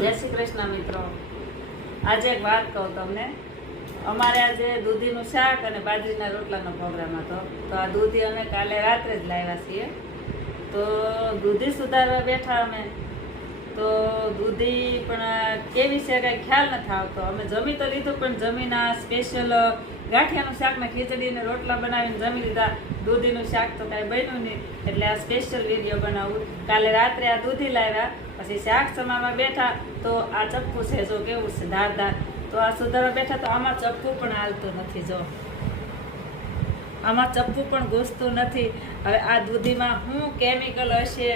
જય શ્રી કૃષ્ણ મિત્રો. આજે એક વાત કહું તમને. અમારે આજે દૂધીનું શાક અને બાજરીના રોટલાનો પ્રોગ્રામ હતો. તો આ દૂધી અમે કાલે રાત્રે જ લાવ્યા છીએ. તો દૂધી સુધારવા બેઠા અમે. તો દૂધી પણ કેવી છે કાંઈ ખ્યાલ નથી આવતો. અમે જમી તો લીધું પણ જમીને આ સ્પેશિયલ ગાંઠિયાનું શાક ને ખીચડી ને રોટલા બનાવીને જમી લીધા. દૂધીનું શાક તો કાંઈ બન્યું નહીં, એટલે આ સ્પેશિયલ વિડીયો બનાવું. કાલે રાત્રે આ દૂધી લાવ્યા, પછી શાક સમારવા બેઠા તો આ ચપ્પુ છે જો કેવું છે ધારદાર. તો આ સુધારવા બેઠા તો આમાં ચપ્પુ પણ હાલતું નથી. જો આમાં ચપ્પુ પણ ઘૂસતું નથી. હવે આ દૂધીમાં શું કેમિકલ હશે,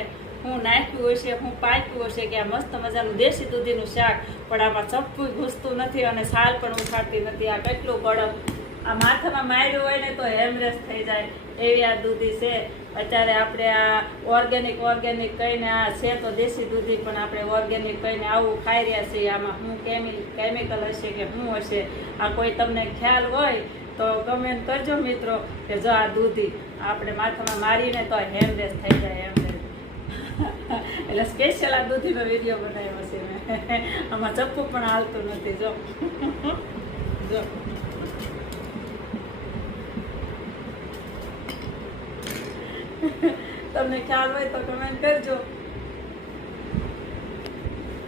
હું નાખ્યું હશે, હું પાક્યું હશે કે આ મસ્ત મજાનું દેશી દૂધીનું શાક, પણ આમાં ચપ્પુ ઘૂસતું નથી અને છાલ પણ ઉખાડતી નથી. આ કેટલું કડક, આ માથામાં માર્યું હોય ને તો હેમરેજ થઈ જાય એવી આ દૂધી છે. અત્યારે આપણે આ ઓર્ગેનિક કહીને આ છે તો દેશી દૂધી, પણ આપણે ઓર્ગેનિક કહીને આવું ખાઈ રહ્યા છીએ. આમાં શું કેમિકલ હશે કે શું હશે, આ કોઈ તમને ખ્યાલ હોય તો કમેન્ટ કરજો મિત્રો કે જો આ દૂધી આપણે માથામાં મારીને તો હેમરેજ થઈ જાય હેમરેજ. એટલે સ્પેશિયલ આ દૂધીનો વિડીયો બનાવ્યો છે મેં. આમાં ચપ્પુ પણ હાલતું નથી. જો જો તમને ખ્યાલ હોય તો કમેન્ટ કરજો.